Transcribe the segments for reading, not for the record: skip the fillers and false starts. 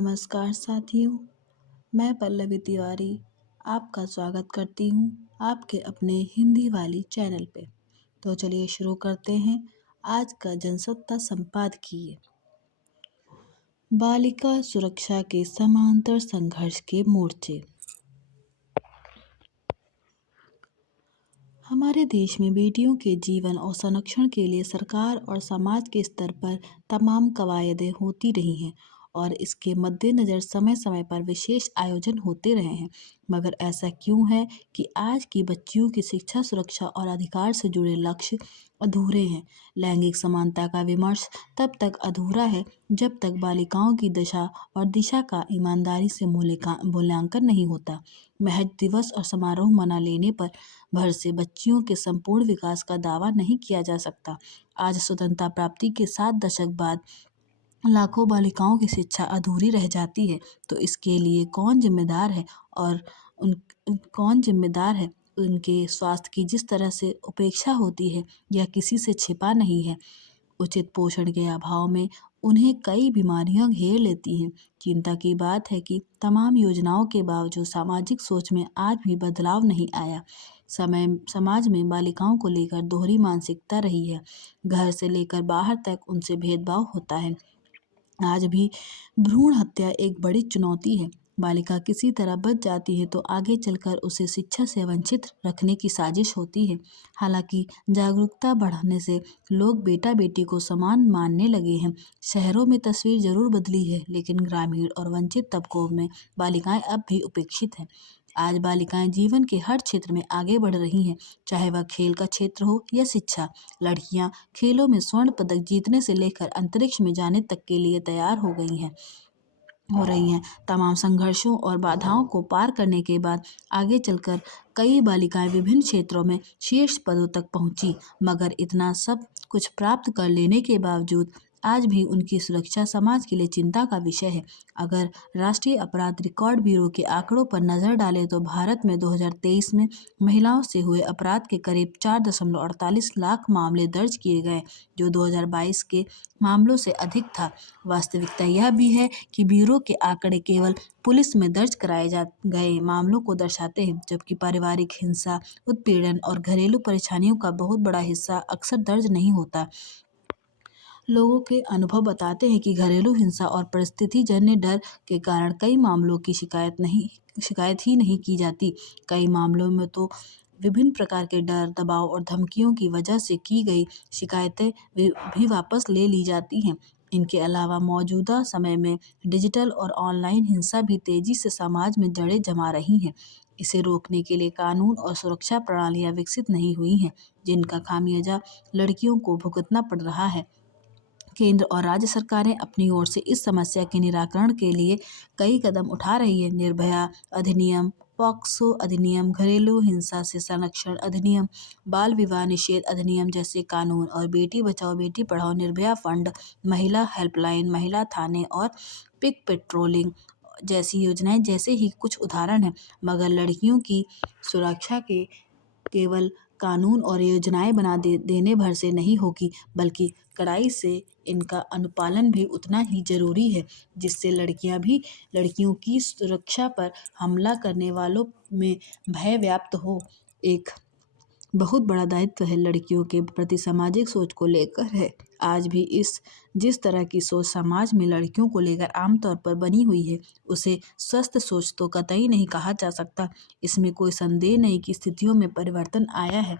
नमस्कार साथियों, मैं पल्लवी तिवारी आपका स्वागत करती हूँ आपके अपने हिंदी वाली चैनल पे। तो चलिए शुरू करते हैं आज का जनसत्ता संपादकीय। बालिका सुरक्षा के समांतर संघर्ष के मोर्चे। हमारे देश में बेटियों के जीवन और संरक्षण के लिए सरकार और समाज के स्तर पर तमाम कवायदें होती रही हैं और इसके मद्देनज़र समय समय पर विशेष आयोजन होते रहे हैं। मगर ऐसा क्यों है कि आज की बच्चियों की शिक्षा, सुरक्षा और अधिकार से जुड़े लक्ष्य अधूरे हैं? लैंगिक समानता का विमर्श तब तक अधूरा है जब तक बालिकाओं की दशा और दिशा का ईमानदारी से मूल्यांकन नहीं होता। महज दिवस और समारोह मना लेने पर भर से बच्चियों के संपूर्ण विकास का दावा नहीं किया जा सकता। आज स्वतंत्रता प्राप्ति के 7 दशक बाद लाखों बालिकाओं की शिक्षा अधूरी रह जाती है, तो इसके लिए कौन जिम्मेदार है? और कौन जिम्मेदार है? उनके स्वास्थ्य की जिस तरह से उपेक्षा होती है, यह किसी से छिपा नहीं है। उचित पोषण के अभाव में उन्हें कई बीमारियां घेर लेती हैं। चिंता की बात है कि तमाम योजनाओं के बावजूद सामाजिक सोच में आज भी बदलाव नहीं आया। समाज में बालिकाओं को लेकर दोहरी मानसिकता रही है। घर से लेकर बाहर तक उनसे भेदभाव होता है। आज भी भ्रूण हत्या एक बड़ी चुनौती है। बालिका किसी तरह बच जाती है तो आगे चलकर उसे शिक्षा से वंचित रखने की साजिश होती है। हालांकि जागरूकता बढ़ने से लोग बेटा बेटी को समान मानने लगे हैं। शहरों में तस्वीर जरूर बदली है, लेकिन ग्रामीण और वंचित तबकों में बालिकाएं अब भी उपेक्षित हैं। आज बालिकाएं जीवन के हर क्षेत्र में आगे बढ़ रही हैं, चाहे वह खेल का क्षेत्र हो या शिक्षा। लड़कियां खेलों में स्वर्ण पदक जीतने से लेकर अंतरिक्ष में जाने तक के लिए तैयार हो रही हैं। तमाम संघर्षों और बाधाओं को पार करने के बाद आगे चलकर कई बालिकाएं विभिन्न क्षेत्रों में शीर्ष पदों तक पहुंची। मगर इतना सब कुछ प्राप्त कर लेने के बावजूद आज भी उनकी सुरक्षा समाज के लिए चिंता का विषय है। अगर राष्ट्रीय अपराध रिकॉर्ड ब्यूरो के आंकड़ों पर नजर डालें तो भारत में 2023 में महिलाओं से हुए अपराध के करीब 4.48 लाख मामले दर्ज किए गए, जो 2022 के मामलों से अधिक था। वास्तविकता यह भी है कि ब्यूरो के आंकड़े केवल पुलिस में दर्ज कराए गए मामलों को दर्शाते हैं, जबकि पारिवारिक हिंसा, उत्पीड़न और घरेलू परेशानियों का बहुत बड़ा हिस्सा अक्सर दर्ज नहीं होता। लोगों के अनुभव बताते हैं कि घरेलू हिंसा और परिस्थितिजन्य डर के कारण कई मामलों की शिकायत ही नहीं की जाती। कई मामलों में तो विभिन्न प्रकार के डर, दबाव और धमकियों की वजह से की गई शिकायतें भी वापस ले ली जाती हैं। इनके अलावा मौजूदा समय में डिजिटल और ऑनलाइन हिंसा भी तेजी से समाज में जड़ें जमा रही हैं। इसे रोकने के लिए कानून और सुरक्षा प्रणालियां विकसित नहीं हुई हैं, जिनका खामियाजा लड़कियों को भुगतना पड़ रहा है। केंद्र और राज्य सरकारें अपनी ओर से इस समस्या के निराकरण के लिए कई कदम उठा रही है। निर्भया अधिनियम, पॉक्सो अधिनियम, घरेलू हिंसा से संरक्षण अधिनियम, बाल विवाह निषेध अधिनियम जैसे कानून और बेटी बचाओ बेटी पढ़ाओ, निर्भया फंड, महिला हेल्पलाइन, महिला थाने और पिक पेट्रोलिंग जैसी योजनाएं जैसे ही कुछ उदाहरण हैं। मगर लड़कियों की सुरक्षा के केवल कानून और योजनाएं देने भर से नहीं होगी, बल्कि कड़ाई से इनका अनुपालन भी उतना ही जरूरी है, जिससे लड़कियों की सुरक्षा पर हमला करने वालों में भय व्याप्त हो। एक बहुत बड़ा दायित्व है लड़कियों के प्रति सामाजिक सोच को लेकर है। आज भी जिस तरह की सोच समाज में लड़कियों को लेकर आमतौर पर बनी हुई है, उसे स्वस्थ सोच तो कतई नहीं कहा जा सकता। इसमें कोई संदेह नहीं कि स्थितियों में परिवर्तन आया है,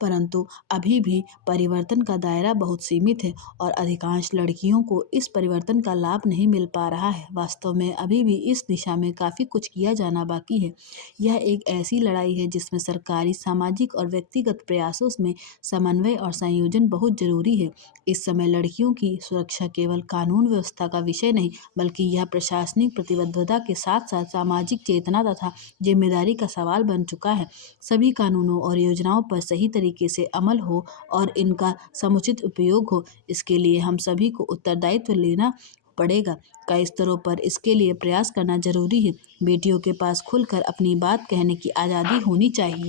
परंतु अभी भी परिवर्तन का दायरा बहुत सीमित है और अधिकांश लड़कियों को इस परिवर्तन का लाभ नहीं मिल पा रहा है। वास्तव में अभी भी इस दिशा में काफ़ी कुछ किया जाना बाकी है। यह एक ऐसी लड़ाई है जिसमें सरकारी, सामाजिक और व्यक्तिगत प्रयासों में समन्वय और संयोजन बहुत जरूरी है। इस समय लड़कियों की सुरक्षा केवल कानून व्यवस्था का विषय नहीं, बल्कि यह प्रशासनिक प्रतिबद्धता के साथ साथ सामाजिक चेतना तथा जिम्मेदारी का सवाल बन चुका है। सभी कानूनों और योजनाओं पर सही तरीके से अमल हो और इनका समुचित उपयोग हो, इसके लिए हम सभी को उत्तरदायित्व लेना पड़ेगा। कई स्तरों पर इसके लिए प्रयास करना जरूरी है। बेटियों के पास खुलकर अपनी बात कहने की आज़ादी होनी चाहिए।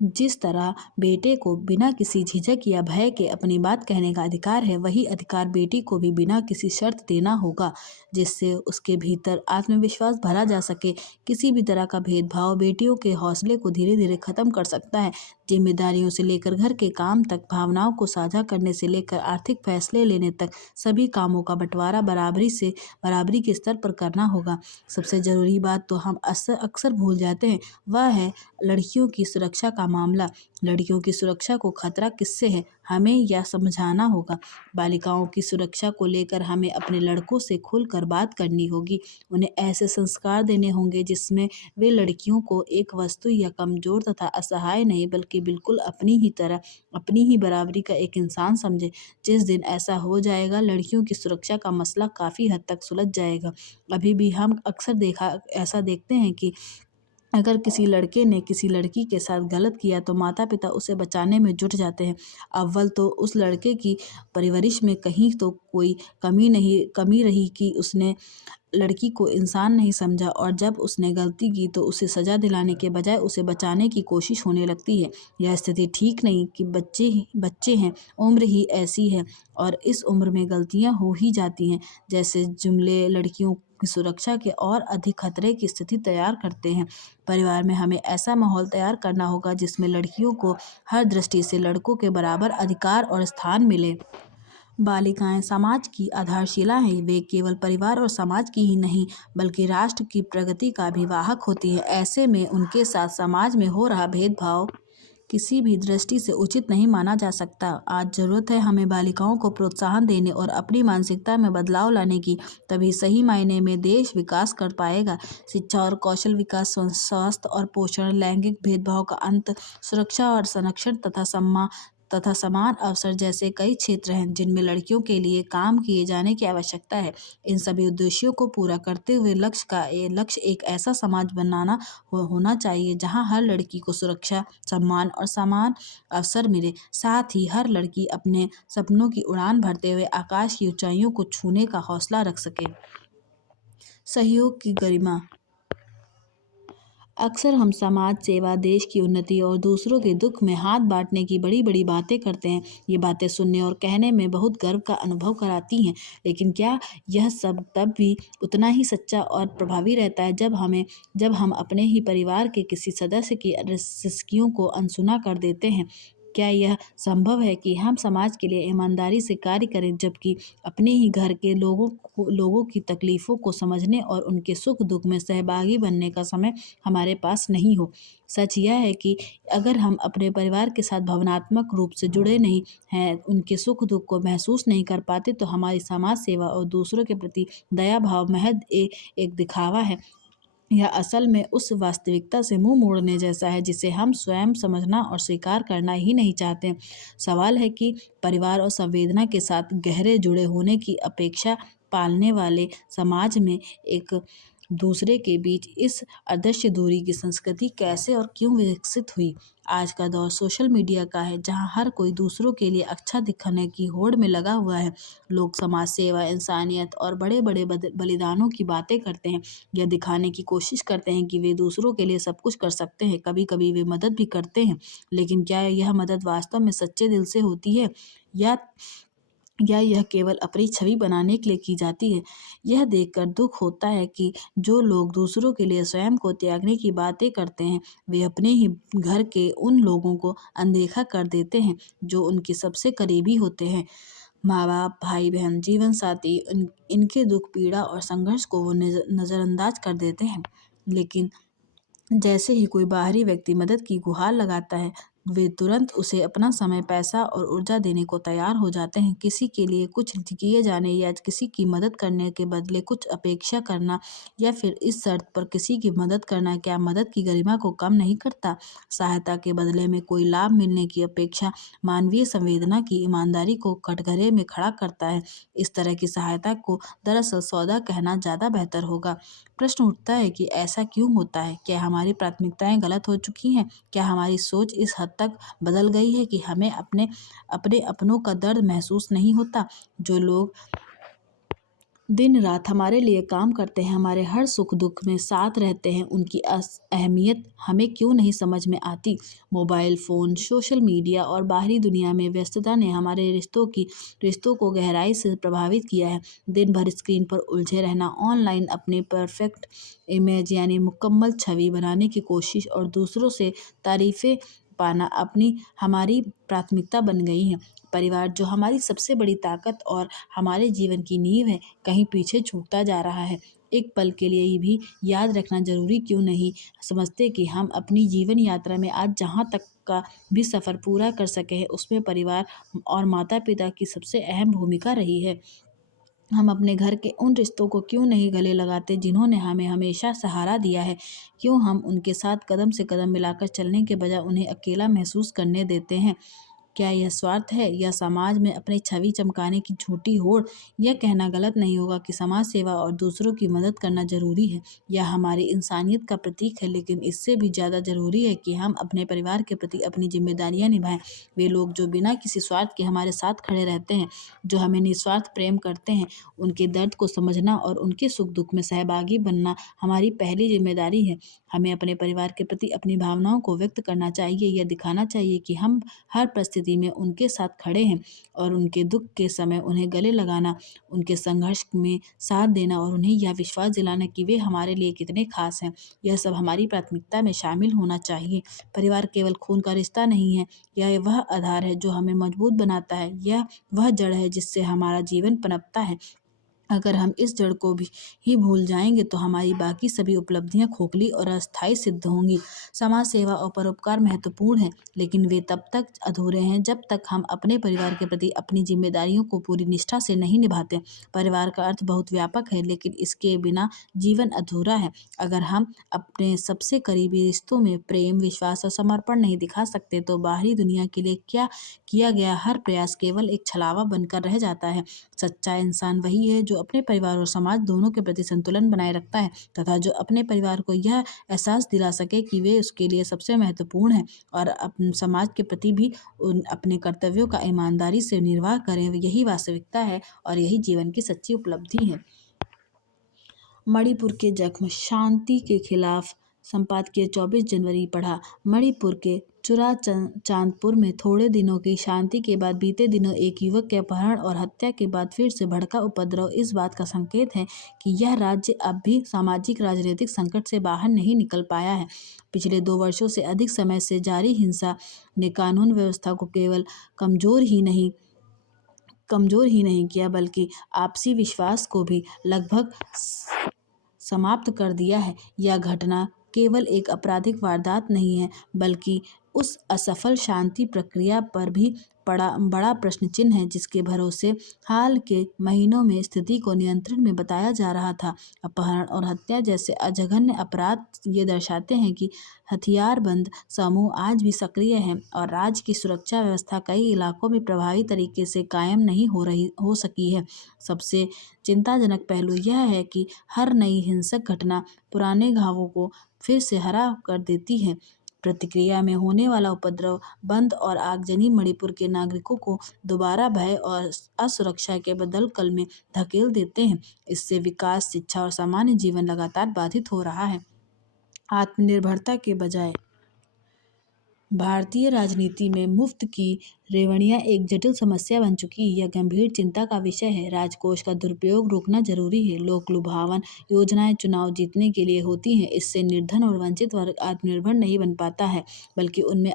जिस तरह बेटे को बिना किसी झिझक या भय के अपनी बात कहने का अधिकार है, वही अधिकार बेटी को भी बिना किसी शर्त देना होगा, जिससे उसके भीतर आत्मविश्वास भरा जा सके। किसी भी तरह का भेदभाव बेटियों के हौसले को धीरे धीरे खत्म कर सकता है। जिम्मेदारियों से लेकर घर के काम तक, भावनाओं को साझा करने से लेकर आर्थिक फैसले लेने तक, सभी कामों का बंटवारा बराबरी के स्तर पर करना होगा। सबसे जरूरी बात तो हम अक्सर भूल जाते हैं, वह है लड़कियों की सुरक्षा का मामला। लड़कियों की सुरक्षा को खतरा किससे है, हमें यह समझाना होगा। बालिकाओं की सुरक्षा को लेकर हमें अपने लड़कों से खुलकर बात करनी होगी। उन्हें ऐसे संस्कार देने होंगे जिसमें वे लड़कियों को एक वस्तु या कमजोर तथा असहाय नहीं, बल्कि बिल्कुल अपनी ही तरह, अपनी ही बराबरी का एक इंसान समझे। जिस दिन ऐसा हो जाएगा, लड़कियों की सुरक्षा का मसला काफ़ी हद तक सुलझ जाएगा। अभी भी हम अक्सर ऐसा देखते हैं कि अगर किसी लड़के ने किसी लड़की के साथ गलत किया तो माता पिता उसे बचाने में जुट जाते हैं। अव्वल तो उस लड़के की परवरिश में कहीं तो कोई कमी रही कि उसने लड़की को इंसान नहीं समझा, और जब उसने गलती की तो उसे सजा दिलाने के बजाय उसे बचाने की कोशिश होने लगती है। यह स्थिति ठीक नहीं कि बच्चे हैं, उम्र ही ऐसी है और इस उम्र में गलतियां हो ही जाती हैं। जैसे जुमले लड़कियों की सुरक्षा के और अधिक खतरे की स्थिति तैयार करते हैं। परिवार में हमें ऐसा माहौल तैयार करना होगा जिसमें लड़कियों को हर दृष्टि से लड़कों के बराबर अधिकार और स्थान मिले। बालिकाएं समाज की आधारशिला हैं। वे केवल परिवार और समाज की ही नहीं, बल्कि राष्ट्र की प्रगति का भी वाहक होती हैं। ऐसे में उनके साथ समाज में हो रहा भेदभाव किसी भी दृष्टि से उचित नहीं माना जा सकता। आज जरूरत है हमें बालिकाओं को प्रोत्साहन देने और अपनी मानसिकता में बदलाव लाने की, तभी सही मायने में देश विकास कर पाएगा। शिक्षा और कौशल विकास, स्वास्थ्य और पोषण, लैंगिक भेदभाव का अंत, सुरक्षा और संरक्षण तथा समान अवसर जैसे कई क्षेत्र हैं जिनमें लड़कियों के लिए काम किए जाने की आवश्यकता है। इन सभी उद्देश्यों को पूरा करते हुए लक्ष्य एक ऐसा समाज बनाना होना चाहिए जहां हर लड़की को सुरक्षा, सम्मान और समान अवसर मिले। साथ ही हर लड़की अपने सपनों की उड़ान भरते हुए आकाश की ऊंचाइयों को छूने का हौसला रख सके। सहयोग की गरिमा। अक्सर हम समाज सेवा, देश की उन्नति और दूसरों के दुख में हाथ बांटने की बड़ी बड़ी बातें करते हैं। ये बातें सुनने और कहने में बहुत गर्व का अनुभव कराती हैं, लेकिन क्या यह सब तब भी उतना ही सच्चा और प्रभावी रहता है जब हम अपने ही परिवार के किसी सदस्य की सिसकियों को अनसुना कर देते हैं? क्या यह संभव है कि हम समाज के लिए ईमानदारी से कार्य करें, जबकि अपने ही घर के लोगों की तकलीफ़ों को समझने और उनके सुख दुख में सहभागी बनने का समय हमारे पास नहीं हो? सच यह है कि अगर हम अपने परिवार के साथ भावनात्मक रूप से जुड़े नहीं हैं, उनके सुख दुख को महसूस नहीं कर पाते, तो हमारी समाज सेवा और दूसरों के प्रति दया भाव महज एक दिखावा है। यह असल में उस वास्तविकता से मुंह मोड़ने जैसा है जिसे हम स्वयं समझना और स्वीकार करना ही नहीं चाहते। सवाल है कि परिवार और संवेदना के साथ गहरे जुड़े होने की अपेक्षा पालने वाले समाज में एक दूसरे के बीच इस अदृश्य दूरी की संस्कृति कैसे और क्यों विकसित हुई? आज का दौर सोशल मीडिया का है, जहां हर कोई दूसरों के लिए अच्छा दिखने की होड़ में लगा हुआ है। लोग समाज सेवा, इंसानियत और बड़े बड़े बलिदानों की बातें करते हैं। यह दिखाने की कोशिश करते हैं कि वे दूसरों के लिए सब कुछ कर सकते हैं। कभी कभी वे मदद भी करते हैं, लेकिन क्या यह मदद वास्तव में सच्चे दिल से होती है, या यह केवल अपनी छवि बनाने के लिए की जाती है? यह देखकर दुख होता है कि जो लोग दूसरों के लिए स्वयं को त्यागने की बातें करते हैं, वे अपने ही घर के उन लोगों को अनदेखा कर देते हैं जो उनके सबसे करीबी होते हैं। माँ बाप, भाई बहन, जीवन साथी, इनके दुख, पीड़ा और संघर्ष को वो नज़रअंदाज कर देते हैं। लेकिन जैसे ही कोई बाहरी व्यक्ति मदद की गुहार लगाता है, वे तुरंत उसे अपना समय, पैसा और ऊर्जा देने को तैयार हो जाते हैं। किसी के लिए कुछ किए जाने या किसी की मदद करने के बदले कुछ अपेक्षा करना, या फिर इस शर्त पर किसी की मदद करना, क्या मदद की गरिमा को कम नहीं करता? सहायता के बदले में कोई लाभ मिलने की अपेक्षा मानवीय संवेदना की ईमानदारी को कटघरे में खड़ा करता है। इस तरह की सहायता को दरअसल सौदा कहना ज़्यादा बेहतर होगा। प्रश्न उठता है कि ऐसा क्यों होता है? क्या हमारी प्राथमिकताएं गलत हो चुकी हैं? क्या हमारी सोच इस हद तक बदल गई है कि हमें अपने अपने अपनों का दर्द महसूस नहीं होता? दिन रात हमारे लिए काम करते हैं, हमारे हर सुख दुख में साथ रहते हैं, उनकी अहमियत हमें क्यों नहीं समझ में आती। मोबाइल फ़ोन, सोशल मीडिया और बाहरी दुनिया में व्यस्तता ने हमारे रिश्तों को गहराई से प्रभावित किया है। दिन भर स्क्रीन पर उलझे रहना, ऑनलाइन अपने परफेक्ट इमेज यानी मुकम्मल छवि बनाने की कोशिश और दूसरों से तारीफ़ें पाना अपनी हमारी प्राथमिकता बन गई हैं। परिवार जो हमारी सबसे बड़ी ताकत और हमारे जीवन की नींव है, कहीं पीछे छूटता जा रहा है। एक पल के लिए ये भी याद रखना ज़रूरी क्यों नहीं समझते कि हम अपनी जीवन यात्रा में आज जहाँ तक का भी सफ़र पूरा कर सके हैं, उसमें परिवार और माता-पिता की सबसे अहम भूमिका रही है। हम अपने घर के उन रिश्तों को क्यों नहीं गले लगाते जिन्होंने हमें हमेशा सहारा दिया है? क्यों हम उनके साथ कदम से कदम मिलाकर चलने के बजाय उन्हें अकेला महसूस करने देते हैं? क्या यह स्वार्थ है या समाज में अपनी छवि चमकाने की झूठी होड़? यह कहना गलत नहीं होगा कि समाज सेवा और दूसरों की मदद करना ज़रूरी है। यह हमारी इंसानियत का प्रतीक है, लेकिन इससे भी ज़्यादा ज़रूरी है कि हम अपने परिवार के प्रति अपनी जिम्मेदारियां निभाएं। वे लोग जो बिना किसी स्वार्थ के हमारे साथ खड़े रहते हैं, जो हमें निस्वार्थ प्रेम करते हैं, उनके दर्द को समझना और उनके सुख दुख में सहभागी बनना हमारी पहली जिम्मेदारी है। हमें अपने परिवार के प्रति अपनी भावनाओं को व्यक्त करना चाहिए, यह दिखाना चाहिए कि हम हर परिस्थिति में उनके साथ खड़े हैं और उनके दुख के समय उन्हें गले लगाना, उनके संघर्ष में साथ देना और उन्हें यह विश्वास दिलाना कि वे हमारे लिए कितने खास हैं, यह सब हमारी प्राथमिकता में शामिल होना चाहिए। परिवार केवल खून का रिश्ता नहीं है, यह वह आधार है जो हमें मजबूत बनाता है, यह वह जड़ है जिससे हमारा जीवन पनपता है। अगर हम इस जड़ को भी ही भूल जाएंगे तो हमारी बाकी सभी उपलब्धियां खोखली और अस्थायी सिद्ध होंगी। समाज सेवा और परोपकार महत्वपूर्ण है, लेकिन वे तब तक अधूरे हैं जब तक हम अपने परिवार के प्रति अपनी जिम्मेदारियों को पूरी निष्ठा से नहीं निभाते। परिवार का अर्थ बहुत व्यापक है, लेकिन इसके बिना जीवन अधूरा है। अगर हम अपने सबसे करीबी रिश्तों में प्रेम, विश्वास और समर्पण नहीं दिखा सकते तो बाहरी दुनिया के लिए क्या किया गया हर प्रयास केवल एक छलावा बनकर रह जाता है। सच्चा इंसान वही है जो अपने परिवार और समाज दोनों के प्रति संतुलन बनाए रखता है, तथा जो अपने परिवार को यह एहसास दिला सके कि वे उसके लिए सबसे महत्वपूर्ण हैं और अपने समाज के प्रति भी अपने कर्तव्यों का ईमानदारी से निर्वाह करें। यही वास्तविकता है और यही जीवन की सच्ची उपलब्धि है। मणिपुर के जख्म, शांति के खिलाफ। संपादकीय 24 जनवरी पढ़ा। मणिपुर के चांदपुर में थोड़े दिनों की शांति के बाद बीते दिनों एक युवक के अपहरण और हत्या के बाद फिर से भड़का उपद्रव इस बात का संकेत है कि यह राज्य अब भी सामाजिक राजनीतिक संकट से बाहर नहीं निकल पाया है। पिछले 2 वर्षों से अधिक समय से जारी हिंसा ने कानून व्यवस्था को केवल कमजोर ही नहीं किया, बल्कि आपसी विश्वास को भी लगभग समाप्त कर दिया है। यह घटना केवल एक आपराधिक वारदात नहीं है, बल्कि उस असफल शांति प्रक्रिया पर भी बड़ा प्रश्न चिन्ह है जिसके भरोसे हाल के महीनों में स्थिति को नियंत्रण में बताया जा रहा था। अपहरण और हत्या जैसे अजघन्य अपराध ये दर्शाते हैं कि हथियारबंद समूह आज भी सक्रिय हैं और राज्य की सुरक्षा व्यवस्था कई इलाकों में प्रभावी तरीके से कायम नहीं हो सकी है। सबसे चिंताजनक पहलू यह है कि हर नई हिंसक घटना पुराने घावों को फिर से हरा कर देती है। प्रतिक्रिया में होने वाला उपद्रव, बंद और आगजनी मणिपुर के नागरिकों को दोबारा भय और असुरक्षा के दलदल में धकेल देते हैं। इससे विकास, शिक्षा और सामान्य जीवन लगातार बाधित हो रहा है। आत्मनिर्भरता के बजाय भारतीय राजनीति में मुफ्त की रेवड़ियां एक जटिल समस्या बन चुकी है। यह गंभीर चिंता का विषय है। राजकोष का दुरुपयोग रोकना जरूरी है। लोक लुभावन योजनाएं चुनाव जीतने के लिए होती हैं। इससे निर्धन और वंचित वर्ग आत्मनिर्भर नहीं बन पाता है, बल्कि उनमें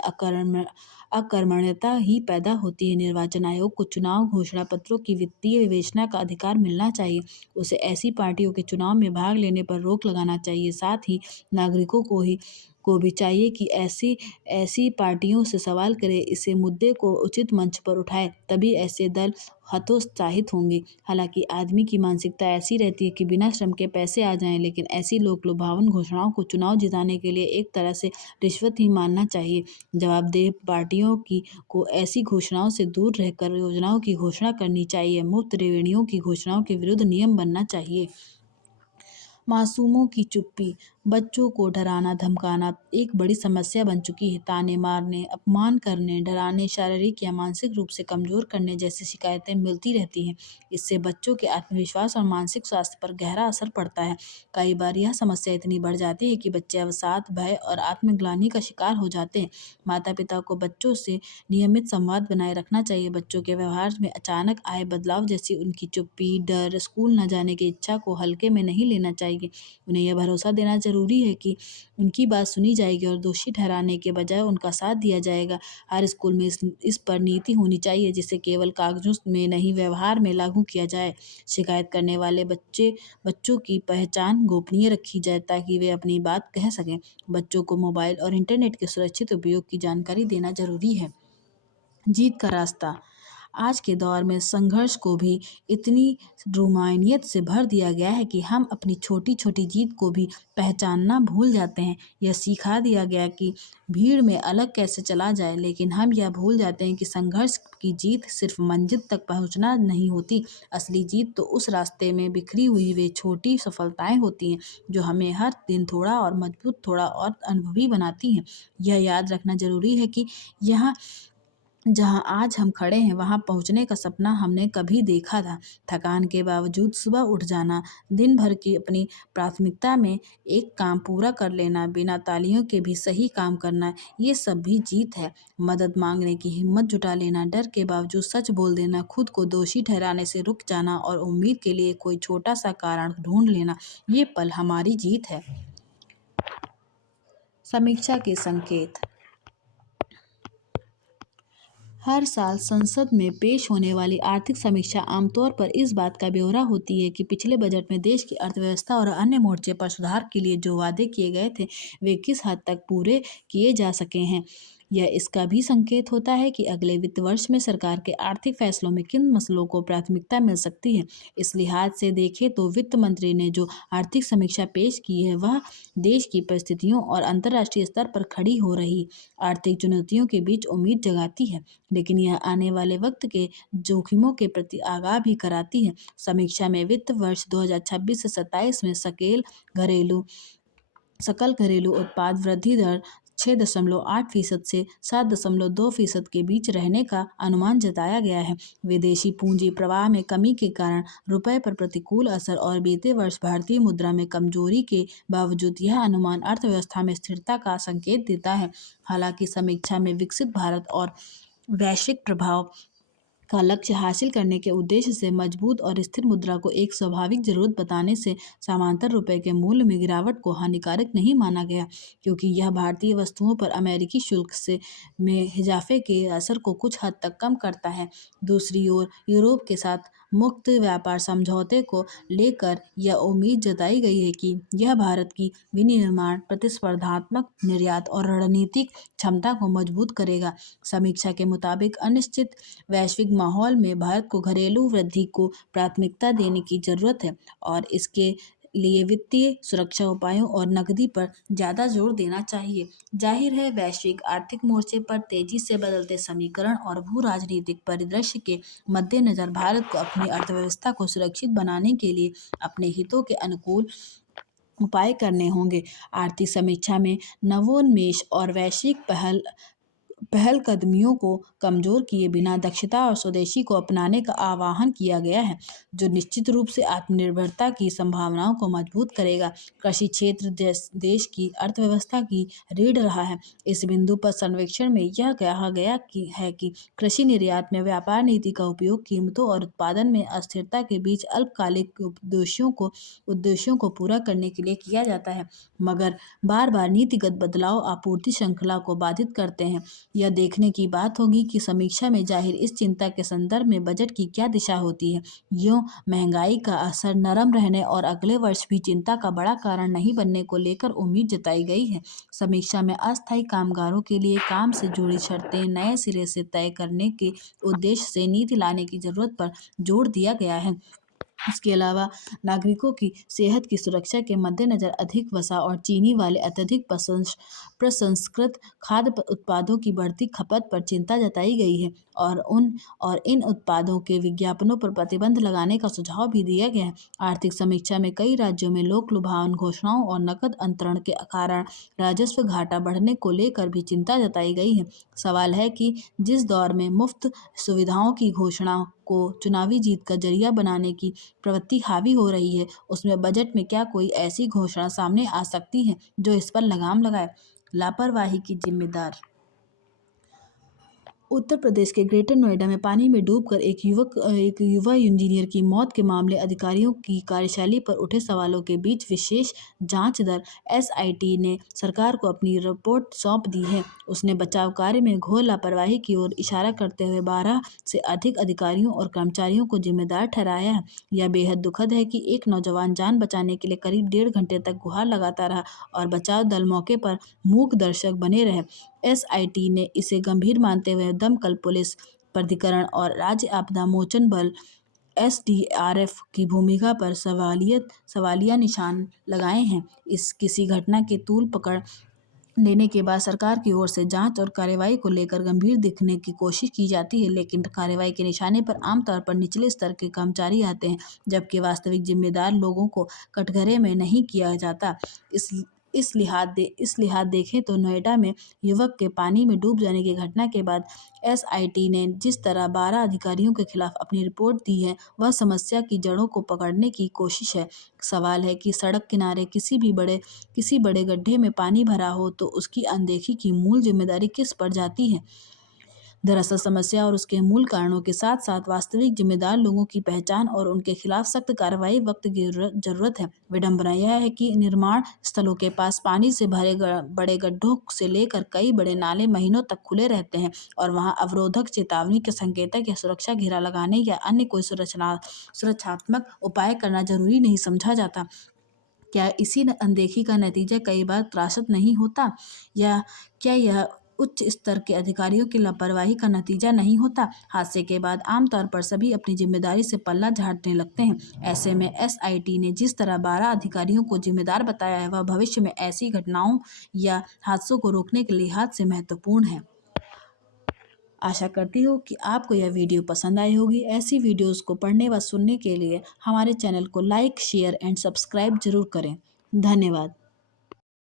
अकर्मण्यता ही पैदा होती है। निर्वाचन आयोग को चुनाव घोषणा पत्रों की वित्तीय विवेचना का अधिकार मिलना चाहिए। उसे ऐसी पार्टियों के चुनाव में भाग लेने पर रोक लगाना चाहिए। साथ ही नागरिकों को भी चाहिए कि ऐसी पार्टियों से सवाल करे, इसे मुद्दे को उचित मंच पर उठाए, तभी ऐसे दल हतोत्साहित होंगे। हालांकि आदमी की मानसिकता ऐसी रहती है कि बिना श्रम के पैसे आ जाएं, लेकिन ऐसी लोक लुभावन घोषणाओं को चुनाव जिताने के लिए एक तरह से रिश्वत ही मानना चाहिए। जवाबदेह पार्टियों को ऐसी घोषणाओं से दूर रहकर योजनाओं की घोषणा करनी चाहिए। मुफ्त रेवड़ियों की घोषणाओं के विरुद्ध नियम बनना चाहिए। मासूमों की चुप्पी। बच्चों को डराना धमकाना एक बड़ी समस्या बन चुकी है। ताने मारने, अपमान करने, डराने, शारीरिक या मानसिक रूप से कमजोर करने जैसी शिकायतें मिलती रहती हैं। इससे बच्चों के आत्मविश्वास और मानसिक स्वास्थ्य पर गहरा असर पड़ता है। कई बार यह समस्या इतनी बढ़ जाती है कि बच्चे अवसाद, भय और आत्मग्लानि का शिकार हो जाते हैं। माता पिता को बच्चों से नियमित संवाद बनाए रखना चाहिए। बच्चों के व्यवहार में अचानक आए बदलाव जैसी उनकी चुप्पी, डर, स्कूल न जाने की इच्छा को हल्के में नहीं लेना चाहिए। उन्हें यह भरोसा देना ज़रूरी है कि उनकी बात सुनी जाएगी और दोषी ठहराने के बजाय उनका साथ दिया जाएगा। हर स्कूल में इस पर नीति होनी चाहिए जिसे केवल कागजों में नहीं व्यवहार में लागू किया जाए। शिकायत करने वाले बच्चों की पहचान गोपनीय रखी जाए ताकि वे अपनी बात कह सकें। बच्चों को मोबाइल और इंटरनेट के सुरक्षित उपयोग की जानकारी देना जरूरी है। जीत का रास्ता। आज के दौर में संघर्ष को भी इतनी रोमानियत से भर दिया गया है कि हम अपनी छोटी-छोटी जीत को भी पहचानना भूल जाते हैं। यह सिखा दिया गया कि भीड़ में अलग कैसे चला जाए, लेकिन हम यह भूल जाते हैं कि संघर्ष की जीत सिर्फ मंजिल तक पहुंचना नहीं होती। असली जीत तो उस रास्ते में बिखरी हुई वे छोटी सफलताएं होती हैं, जो हमें हर दिन थोड़ा और मजबूत, थोड़ा और अनुभवी बनाती हैं। यह याद रखना जरूरी है कि यहाँ जहाँ आज हम खड़े हैं वहाँ पहुँचने का सपना हमने कभी देखा था। थकान के बावजूद सुबह उठ जाना, दिन भर की अपनी प्राथमिकता में एक काम पूरा कर लेना, बिना तालियों के भी सही काम करना, ये सब भी जीत है। मदद मांगने की हिम्मत जुटा लेना, डर के बावजूद सच बोल देना, खुद को दोषी ठहराने से रुक जाना और उम्मीद के लिए कोई छोटा सा कारण ढूंढ लेना, ये पल हमारी जीत है। समीक्षा के संकेत। हर साल संसद में पेश होने वाली आर्थिक समीक्षा आमतौर पर इस बात का ब्यौरा होती है कि पिछले बजट में देश की अर्थव्यवस्था और अन्य मोर्चे पर सुधार के लिए जो वादे किए गए थे वे किस हद तक पूरे किए जा सके हैं। यह इसका भी संकेत होता है कि अगले वित्त वर्ष में सरकार के आर्थिक फैसलों में किन मसलों को प्राथमिकता मिल सकती है। इस लिहाज से देखें तो वित्त मंत्री ने जो आर्थिक समीक्षा पेश की है वह देश की परिस्थितियों और अंतर्राष्ट्रीय स्तर पर खड़ी हो रही आर्थिक चुनौतियों के बीच उम्मीद जगाती है, लेकिन यह आने वाले वक्त के जोखिमों के प्रति आगाह भी कराती है। समीक्षा में वित्त वर्ष 2026 से 27 में सकल घरेलू उत्पाद वृद्धि दर 6.8% से 7.2% के बीच रहने का अनुमान जताया गया है। विदेशी पूंजी प्रवाह में कमी के कारण रुपये पर प्रतिकूल असर और बीते वर्ष भारतीय मुद्रा में कमजोरी के बावजूद यह अनुमान अर्थव्यवस्था में स्थिरता का संकेत देता है। हालांकि समीक्षा में विकसित भारत और वैश्विक प्रभाव का लक्ष्य हासिल करने के उद्देश्य से मजबूत और स्थिर मुद्रा को एक स्वाभाविक जरूरत बताने से समांतर रुपये के मूल्य में गिरावट को हानिकारक नहीं माना गया, क्योंकि यह भारतीय वस्तुओं पर अमेरिकी शुल्क में इजाफे के असर को कुछ हद तक कम करता है। दूसरी ओर यूरोप के साथ मुक्त व्यापार समझौते को लेकर यह उम्मीद जताई गई है कि यह भारत की विनिर्माण, प्रतिस्पर्धात्मक निर्यात और रणनीतिक क्षमता को मजबूत करेगा। समीक्षा के मुताबिक अनिश्चित वैश्विक माहौल में भारत को घरेलू वृद्धि को प्राथमिकता देने की जरूरत है और इसके लिए वित्तीय सुरक्षा उपायों और नकदी पर ज़्यादा जोर देना चाहिए। जाहिर है, वैश्विक आर्थिक मोर्चे पर तेजी से बदलते समीकरण और भू राजनीतिक परिदृश्य के मद्देनज़र भारत को अपनी अर्थव्यवस्था को सुरक्षित बनाने के लिए अपने हितों के अनुकूल उपाय करने होंगे। आर्थिक समीक्षा में नवोन्मेष और वैश्विक पहलकदमियों को कमजोर किए बिना दक्षता और स्वदेशी को अपनाने का आह्वान किया गया है, जो निश्चित रूप से आत्मनिर्भरता की संभावनाओं को मजबूत करेगा। कृषि क्षेत्र देश की अर्थव्यवस्था की रीढ़ रहा है। इस बिंदु पर सर्वेक्षण में यह कहा गया है कि कृषि निर्यात में व्यापार नीति का उपयोग कीमतों और उत्पादन में अस्थिरता के बीच अल्पकालिक उद्देश्यों को पूरा करने के लिए किया जाता है, मगर बार बार नीतिगत बदलाव आपूर्ति श्रृंखला को बाधित करते हैं। यह देखने की बात होगी कि समीक्षा में जाहिर इस चिंता के संदर्भ में बजट की क्या दिशा होती है। यूं महंगाई का असर नरम रहने और अगले वर्ष भी चिंता का बड़ा कारण नहीं बनने को लेकर उम्मीद जताई गई है। समीक्षा में अस्थायी कामगारों के लिए काम से जुड़ी शर्तें नए सिरे से तय करने के उद्देश्य से नीति लाने की जरूरत पर जोर दिया गया है। इसके अलावा नागरिकों की सेहत की सुरक्षा के मद्देनज़र अधिक वसा और चीनी वाले अत्यधिक प्रसंस्कृत खाद्य उत्पादों की बढ़ती खपत पर चिंता जताई गई है और इन उत्पादों के विज्ञापनों पर प्रतिबंध लगाने का सुझाव भी दिया गया है। आर्थिक समीक्षा में कई राज्यों में लोक लुभावन घोषणाओं और नकद अंतरण के कारण राजस्व घाटा बढ़ने को लेकर भी चिंता जताई गई है। सवाल है कि जिस दौर में मुफ्त सुविधाओं की घोषणा को चुनावी जीत का जरिया बनाने की प्रवृत्ति हावी हो रही है, उसमें बजट में क्या कोई ऐसी घोषणा सामने आ सकती है जो इस पर लगाम लगाए? लापरवाही की जिम्मेदार। उत्तर प्रदेश के ग्रेटर नोएडा में पानी में डूबकर एक युवा इंजीनियर की मौत के मामले अधिकारियों की कार्यशैली पर उठे सवालों के बीच विशेष जांच दल एसआईटी ने सरकार को अपनी रिपोर्ट सौंप दी है। उसने बचाव कार्य में घोर लापरवाही की ओर इशारा करते हुए 12 से अधिक अधिकारियों और कर्मचारियों को जिम्मेदार ठहराया है। यह बेहद दुखद है कि एक नौजवान जान बचाने के लिए करीब 1.5 घंटे तक गुहार लगाता रहा और बचाव दल मौके पर मूक दर्शक बने रहे। एसआईटी ने इसे गंभीर मानते हुए दमकल पुलिस प्राधिकरण और राज्य आपदा मोचन बल एसडीआरएफ की भूमिका पर सवालिया निशान लगाए हैं। इस किसी घटना के तूल पकड़ लेने के बाद सरकार की ओर से जांच और कार्रवाई को लेकर गंभीर दिखने की कोशिश की जाती है, लेकिन कार्रवाई के निशाने पर आमतौर पर निचले स्तर के कर्मचारी आते हैं, जबकि वास्तविक जिम्मेदार लोगों को कटघरे में नहीं किया जाता। इस लिहाज देखें तो नोएडा में युवक के पानी में डूब जाने की घटना के बाद एसआईटी ने जिस तरह 12 अधिकारियों के खिलाफ अपनी रिपोर्ट दी है, वह समस्या की जड़ों को पकड़ने की कोशिश है। सवाल है कि सड़क किनारे किसी बड़े गड्ढे में पानी भरा हो तो उसकी अनदेखी की मूल जिम्मेदारी किस पर जाती है? दरअसल समस्या और उसके मूल कारणों के साथ साथ वास्तविक जिम्मेदार लोगों की पहचान और उनके खिलाफ सख्त कार्रवाई वक्त की जरूरत है। विडंबना यह है कि निर्माण स्थलों के पास पानी से भरे बड़े गड्ढों से लेकर कई बड़े नाले महीनों तक खुले रहते हैं और वहां अवरोधक, चेतावनी के संकेतक या सुरक्षा घेरा लगाने या अन्य कोई सुरक्षात्मक उपाय करना जरूरी नहीं समझा जाता। क्या इसी अनदेखी का नतीजा कई बार त्रासद नहीं होता, या क्या यह उच्च स्तर के अधिकारियों की लापरवाही का नतीजा नहीं होता? हादसे के बाद आमतौर पर सभी अपनी जिम्मेदारी से पल्ला झाड़ने लगते हैं। ऐसे में एसआईटी ने जिस तरह 12 अधिकारियों को जिम्मेदार बताया है, वह भविष्य में ऐसी घटनाओं या हादसों को रोकने के लिहाज से महत्वपूर्ण है। आशा करती हूँ कि आपको यह वीडियो पसंद आई होगी। ऐसी वीडियोस को पढ़ने व सुनने के लिए हमारे चैनल को लाइक, शेयर एंड सब्सक्राइब जरूर करें। धन्यवाद।